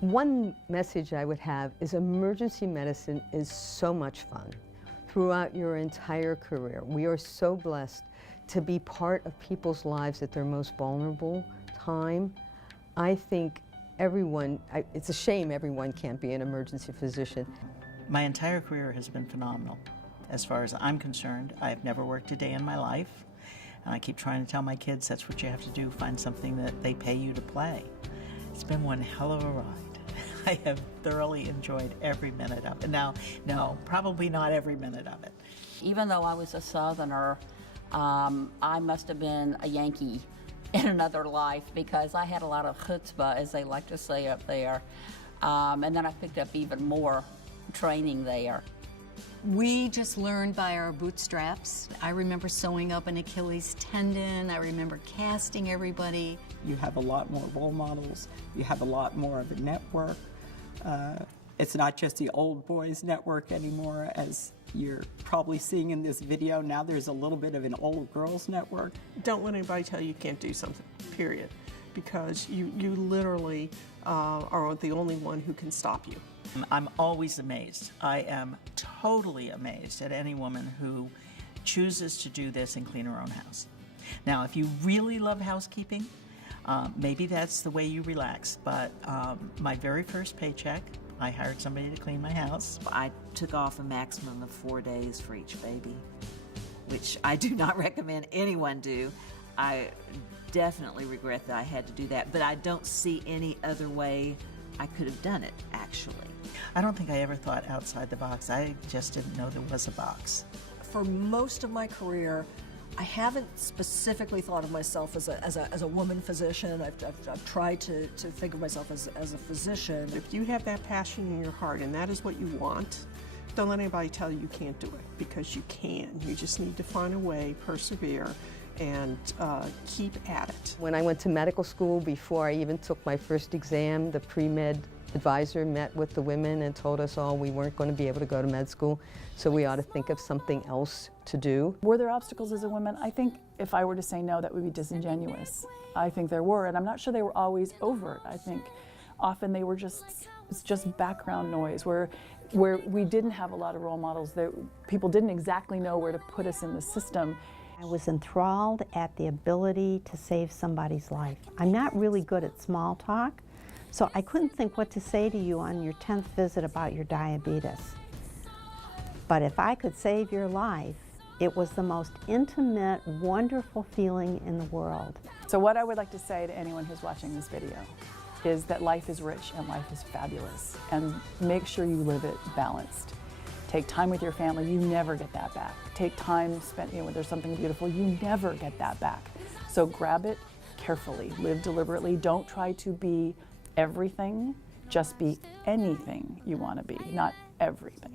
One message I would have is emergency medicine is so much fun throughout your entire career. We are so blessed to be part of people's lives at their most vulnerable time. I think everyone, it's a shame everyone can't be an emergency physician. My entire career has been phenomenal. As far as I'm concerned, I've never worked a day in my life. And I keep trying to tell my kids that's what you have to do, find something that they pay you to play. It's been one hell of a ride. I have thoroughly enjoyed every minute of it. Now, no, probably not every minute of it. Even though I was a Southerner, I must have been a Yankee in another life because I had a lot of chutzpah, as they like to say up there. And then I picked up even more training there. We just learned by our bootstraps. I remember sewing up an Achilles tendon. I remember casting everybody. You have a lot more role models. You have a lot more of a network. It's not just the old boys network anymore, as you're probably seeing in this video. Now there's a little bit of an old girls network. Don't let anybody tell you can't do something, period. Because you literally are the only one who can stop you. I'm always amazed. I am totally amazed at any woman who chooses to do this and clean her own house. Now, if you really love housekeeping, maybe that's the way you relax, but my very first paycheck, I hired somebody to clean my house. I took off a maximum of 4 days for each baby, which I do not recommend anyone do. I definitely regret that I had to do that, but I don't see any other way I could have done it, actually. I don't think I ever thought outside the box. I just didn't know there was a box. For most of my career, I haven't specifically thought of myself as a woman physician. I've tried to think of myself as a physician. If you have that passion in your heart and that is what you want, don't let anybody tell you can't do it, because you can. You just need to find a way, persevere, and keep at it. When I went to medical school, before I even took my first exam, the pre-med advisor met with the women and told us all we weren't going to be able to go to med school, so we ought to think of something else to do. Were there obstacles as a woman? I think if I were to say no, that would be disingenuous. I think there were, and I'm not sure they were always overt. I think often they were just background noise, where we didn't have a lot of role models, that people didn't exactly know where to put us in the system. I was enthralled at the ability to save somebody's life. I'm not really good at small talk, so I couldn't think what to say to you on your 10th visit about your diabetes. But if I could save your life, it was the most intimate, wonderful feeling in the world. So what I would like to say to anyone who's watching this video is that life is rich and life is fabulous, and make sure you live it balanced. Take time with your family, you never get that back. Take time spent, when there's something beautiful, you never get that back. So grab it carefully, live deliberately, don't try to be everything, just be anything you want to be, not everything.